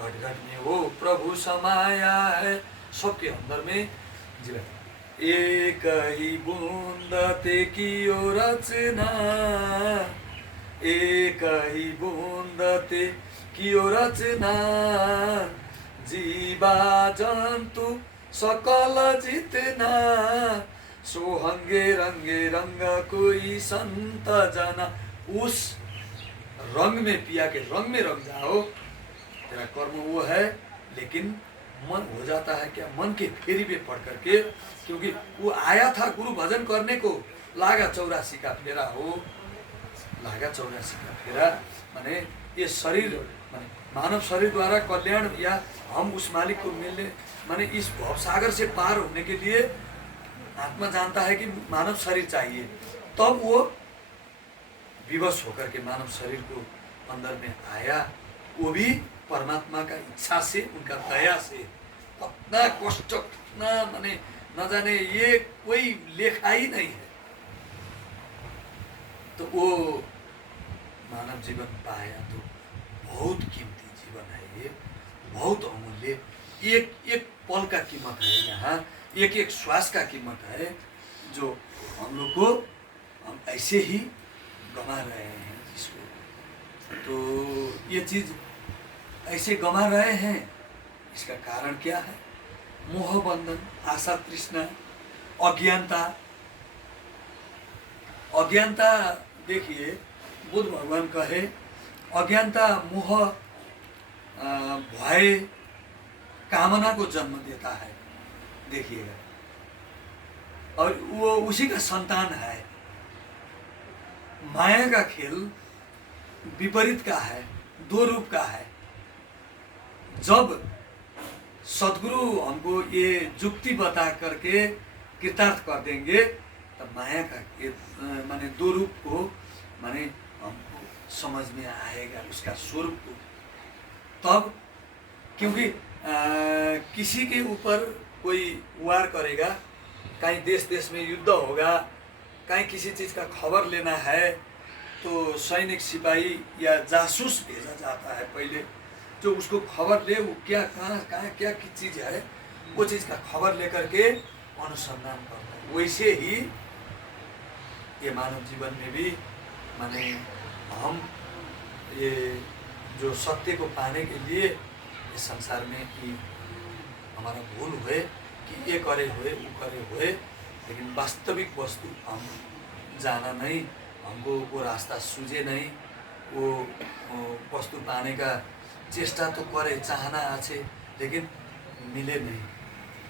घट घट में वो प्रभु समाया है, सबके अंदर में जीवन। एक ही बूंद ते कियो रचना, एक ही बूंद ते कियो रचना, जीवा जन्तु सकल जितना, सोहंगे रंगे रंग कोई संत जना। उस रंग में पिया के रंग में रंग जाओ, तेरा कर्म वो है, लेकिन मन हो जाता है क्या, मन के फेरी पे पड़ करके, क्योंकि वो आया था गुरु भजन करने को, लागा 84 का फेरा हो, लागा 84 का फेरा। माने ये शरीर, माने मानव शरीर द्वारा कल्याण, या हम उस मालिक को मिलने, माने इस भवसागर से पार होने के लिए आत्मा जानता है कि मानव शरीर चाहिए, तब वो विवश होकर के मानव शरीर को अंदर में आया, वो भी परमात्मा का इच्छा से, उनका दया से। कितना कष्ट, कितना माने न जाने, ये कोई लेखा ही नहीं है। तो वो मानव जीवन पाया तो बहुत कीमती जीवन है ये, बहुत अमूल्य। एक एक पल का कीमत है यहाँ, एक एक श्वास का कीमत है, जो हम लोग को हम ऐसे ही गंवा रहे हैं जिसको। तो ये चीज ऐसे गंवा रहे हैं, इसका कारण क्या है? मोह बंधन, आशा तृष्णा, अज्ञानता। अज्ञानता देखिए, बुद्ध भगवान कहे अज्ञानता मोह भय कामना को जन्म देता है, देखिएगा, और वो उसी का संतान है। माया का खेल विपरीत का है, दो रूप का है। जब सद्गुरु हमको ये युक्ति बता करके कृतार्थ कर देंगे, तब माया का माने दो रूप को माने हमको समझ में आएगा, उसका स्वरूप को। तब क्योंकि किसी के ऊपर कोई वार करेगा, कहीं देश देश में युद्ध होगा, कहीं किसी चीज़ का खबर लेना है, तो सैनिक सिपाही या जासूस भेजा जाता है पहले, जो उसको खबर ले, वो क्या कहाँ कहाँ क्या किस चीज़ है, वो चीज़ का खबर लेकर के अनुसंधान करता है। वैसे ही ये मानव जीवन में भी माने हम ये जो सत्य को पाने के लिए इस संसार में कि हमारा भूल हुए कि ये करे हुए वो करे हुए, लेकिन वास्तविक वस्तु हम जाना नहीं, हमको वो रास्ता सूझे नहीं, वो वस्तु पाने का चेष्टा तो करे, चाहना आछे, लेकिन मिले नहीं।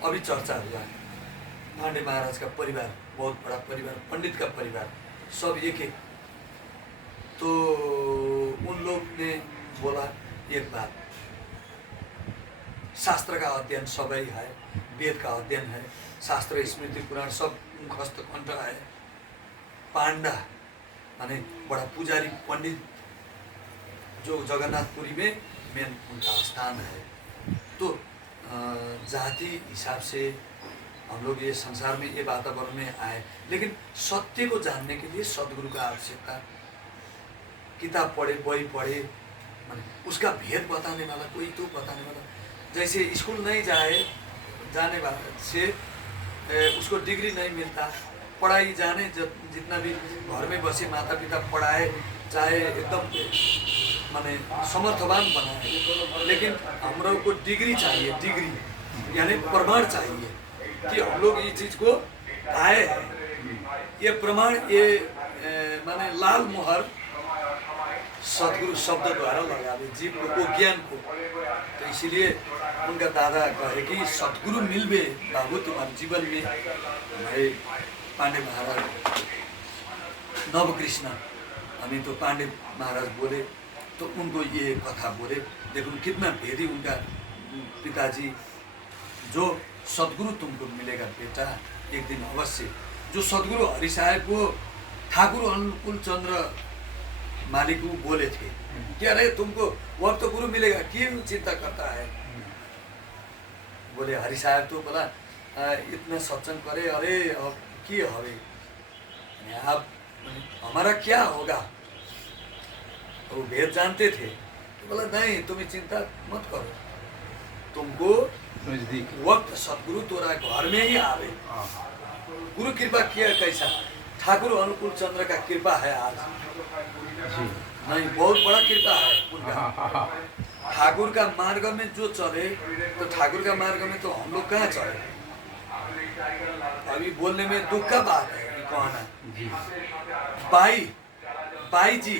अभी चर्चा हुआ पांडे महाराज का परिवार, बहुत बड़ा परिवार, पंडित का परिवार, सब एक एक। तो उन लोग ने बोला एक बात, शास्त्र का अध्ययन सबै है, वेद का अध्ययन है, शास्त्र स्मृति पुराण सब मुखस्त कंठ है। पांडा माने बड़ा पुजारी पंडित जो जगन्नाथपुरी में मेन उनका स्थान है। तो जाति हिसाब से हम लोग ये संसार में ये वातावरण में आए, लेकिन सत्य को जानने के लिए सद्गुरु का आवश्यकता। किताब पढ़े, बही पढ़े, माने उसका भेद बताने वाला कोई तो बताने वाला। जैसे स्कूल नहीं जाने वाला से उसको डिग्री नहीं मिलता, पढ़ाई जाने जितना भी घर में बसे माता पिता पढ़ाए, चाहे एकदम माने समर्थवान बनाए, लेकिन हम लोग को डिग्री चाहिए, डिग्री यानी प्रमाण चाहिए कि हम लोग ये चीज़ को आए हैं। ये प्रमाण, ये माने लाल मोहर सद्गुरु शब्द द्वारा लगावे जीव को, ज्ञान को। तो इसीलिए उनका दादा कहे कि सद्गुरु मिलबे बाबू तुम्हारे जीवन में। हमारे पांडे महाराज नवकृष्ण, हमें तो पांडे महाराज बोले, तो उनको ये कथा बोले। देखो कितना भेदी उनका पिताजी, जो सद्गुरु तुमको मिलेगा बेटा एक दिन अवश्य। जो सद्गुरु हरि साहब को ठाकुर अनुकूल चंद्र मालिक बोले थे कि अरे तुमको वक्त तो गुरु मिलेगा, क्यों चिंता करता है। बोले हरि साहब तो बोला इतना सत्संग करे, अरे अब की हवे, आप हमारा क्या होगा। वो भेद जानते थे तो बोला नहीं, तुम्हें चिंता मत करो, तुमको वक्त सदगुरु तोरा घर में ही आवे। गुरु कृपा किया कैसा, ठाकुर अनुकूल चंद्र का कृपा है आज नहीं, बहुत बड़ा कृपा है उनका। ठाकुर का मार्ग में जो चले, तो ठाकुर का मार्ग में तो हम लोग कहाँ चले। अभी बोलने में दुख का बात है कहना। बाई जी,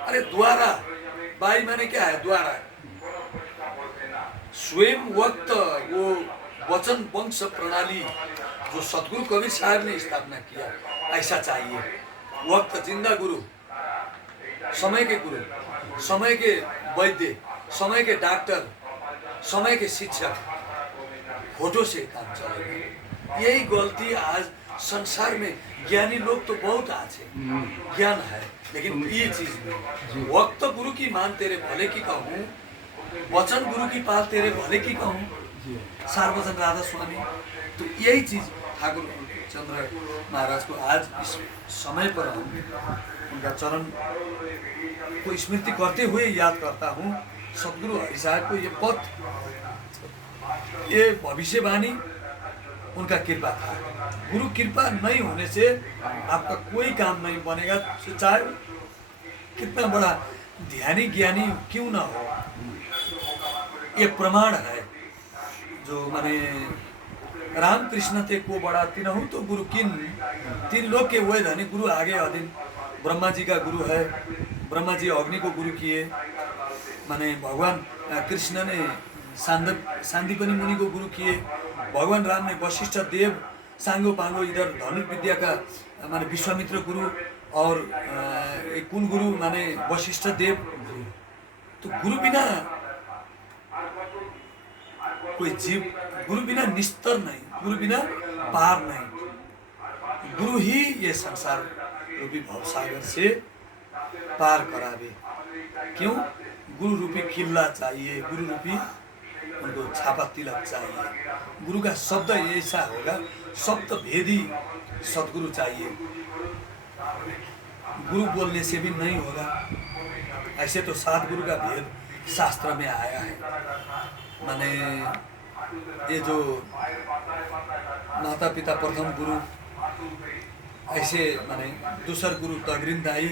अरे द्वारा, बाई माने क्या है, द्वारा। स्वयं वक्त वो वचन वंश प्रणाली जो सदगुरु कबीर साहब ने स्थापना किया, ऐसा चाहिए। वक्त जिंदा गुरु, समय के गुरु, समय के वैद्य, समय के डॉक्टर, समय के शिक्षक, फोटो से काम चलेगा। यही गलती आज संसार में, ज्ञानी लोग तो बहुत आज है, ज्ञान है, लेकिन ये चीज में वक्त गुरु की मान तेरे भले की कहूँ, वचन गुरु की पाल तेरे भले की कहूँ, सार्वजन राधा स्वामी। तो यही चीज ठाकुर चंद्र महाराज को आज इस समय पर हम उनका चरण को स्मृति करते हुए याद करता हूँ। सदगुरु हरि साहब को ये पथ, ये भविष्यवाणी उनका कृपा था। गुरु कृपा नहीं होने से आपका कोई काम नहीं बनेगा, चाहे कितना बड़ा ध्यानी ज्ञानी क्यों ना हो। ये प्रमाण है जो माने रामकृष्ण ते को बड़ा तीनहु तो गुरु किन, तीन लोग के हुए धनी गुरु आगे अधीन। ब्रह्मा जी का गुरु है, ब्रह्मा जी अग्नि को गुरु किए, माने भगवान कृष्ण ने सांदीपनि मुनि को गुरु किए, भगवान राम ने वशिष्ठ देव सांगो पांगो इधर धनुर्विद्या का माने विश्वामित्र गुरु, और कुन गुरु माने वशिष्ठ देव। तो गुरु बिना कोई जीव, गुरु बिना निस्तर नहीं, गुरु बिना पार नहीं। गुरु ही ये संसार रूपी भवसागर से पार करावे। क्यों? गुरु रूपी किल्ला चाहिए, गुरु रूपी उनको छापा तिलक चाहिए। गुरु का शब्द ऐसा होगा, शब्द भेदी सदगुरु चाहिए। गुरु बोलने से भी नहीं होगा। ऐसे तो 7 गुरु का भेद शास्त्र में आया है। माने ये जो माता पिता प्रथम गुरु, ऐसे माने दूसर गुरु तगरीन दाई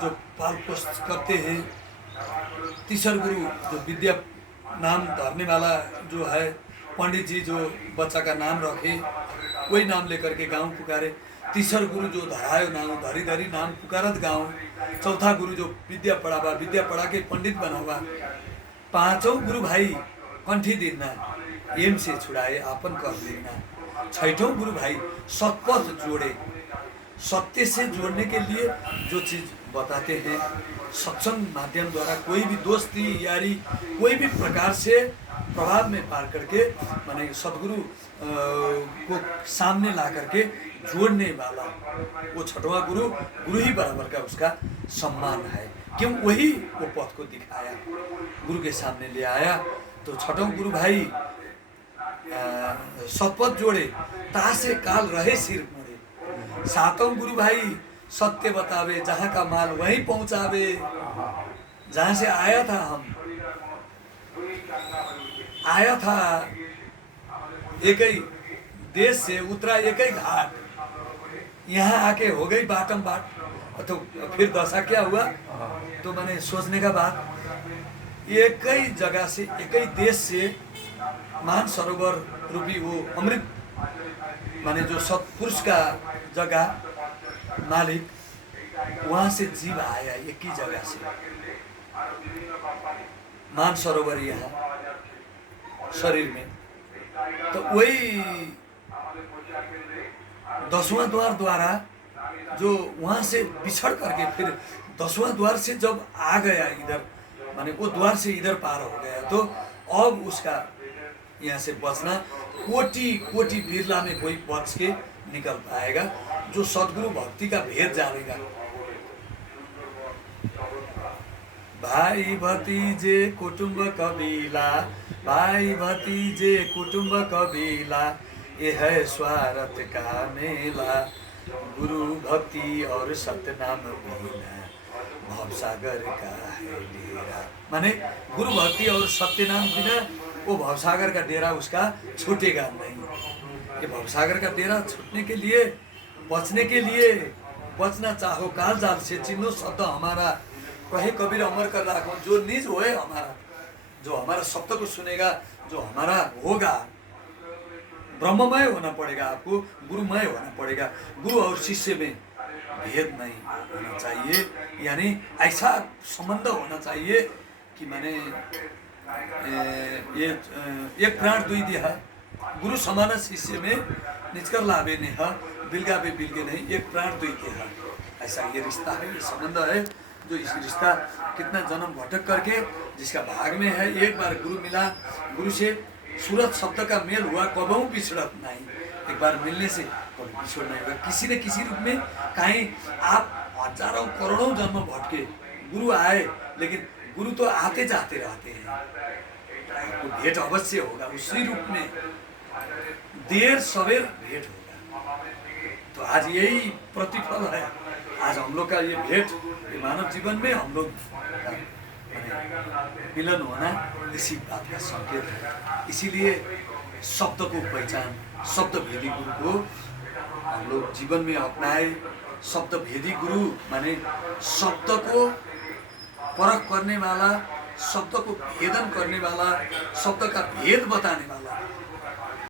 जो पाल पोष करते हैं, तीसर गुरु जो विद्या नाम धरने वाला जो है, पंडित जी जो बच्चा का नाम रखे, वही नाम लेकर के गाँव पुकारे। तीसर गुरु जो धरायो नाम, धरी धरी नाम पुकारत गाँव। चौथा गुरु जो विद्या पढ़ावा, विद्या पढ़ा के पंडित बनावा। पांचों गुरु भाई कंठी देना, एम से छुड़ाए आपन कर देना। छठों गुरु भाई सतपथ जोड़े, सत्य से जोड़ने के लिए जो चीज बताते हैं, सत्संग माध्यम द्वारा कोई भी दोस्ती यारी कोई भी प्रकार से प्रभाव में पार करके माने सदगुरु को सामने ला करके जोड़ने वाला वो छठवां गुरु, गुरु ही बराबर का उसका सम्मान है। क्यों? वही वो पथ को दिखाया, गुरु के सामने ले आया। तो छठों गुरु भाई शपथ जोड़े, तासे काल रहे सिर मुड़े। सातों गुरु भाई सत्य बतावे, जहाँ का माल वहीं पहुँचावे। जहाँ से आया था हम, आया था एक ही देश से, उतरा एक ही घाट, यहाँ आके हो गई बाटम बाट। तो फिर दशा क्या हुआ? तो मैंने सोचने का बात, एक ही जगह से, एक ही देश से मान सरोवर रूपी वो अमृत माने जो सत्पुरुष का जगह मालिक, वहां से जीव आया एक ही जगह से। मान सरोवर यहाँ शरीर में, तो वही 10वां द्वार द्वारा जो वहां से बिछड़ करके फिर 10वां द्वार से जब आ गया इधर, माने वो द्वार से इधर पार हो गया, तो अब उसका यहाँ से बचना कोटि कोटि बिरला में कोई बच के निकल पाएगा जो सदगुरु भक्ति का भेद जानेगा। भाई भतीजे कुटुंब कबीला, भाई भतीजे कुटुंब कबीला, ये है स्वार्थ का मेला, गुरु भक्ति और सतनाम बिना भवसागर का है डेरा। माने गुरु भक्ति और सत्य नाम बिना वो भवसागर का डेरा उसका छूटेगा नहीं। ये भवसागर का डेरा छूटने के लिए, बचने के लिए, बचना चाहो काल जाल से चिन्हो शब्द हमारा, कहे कबीर अमर कर राखो जो निज होए हमारा। जो हमारा शब्द को सुनेगा, जो हमारा होगा, ब्रह्ममय होना पड़ेगा, आपको गुरुमय होना पड़ेगा। गुरु और शिष्य में भेद नहीं होना चाहिए, यानी ऐसा संबंध होना चाहिए कि माने ये एक प्राण दुई देह, गुरु समान शिष्य में निष्कर लाभे नेह, बिलगावे बिलगे नहीं, एक प्राण दुई देह। ऐसा ये रिश्ता है, ये संबंध है, जो इस रिश्ता कितना जन्म भटक करके जिसका भाग में है, एक बार गुरु मिला, गुरु से सूरत शब्द का मेल हुआ, कबहू बिछड़त नहीं। एक बार मिलने से कभी बिछड़ नहीं होगा, किसी न किसी रूप में। कहीं आप हजारों करोड़ों जन्म भटके, गुरु आए, लेकिन गुरु तो आते जाते रहते हैं, आपको भेंट अवश्य होगा उसी रूप में, देर सवेर भेंट होगा। तो आज यही प्रतिफल है, आज हम लोग का ये भेंट, ये मानव जीवन में हम लोग मिलन होना इसी बात का संकेत है। इसीलिए शब्द को पहचान, शब्द भेदी गुरु को हम लोग जीवन में अपनाए। शब्द भेदी गुरु माने शब्द को परख करने वाला, शब्द को भेदन करने वाला, शब्द का भेद बताने वाला।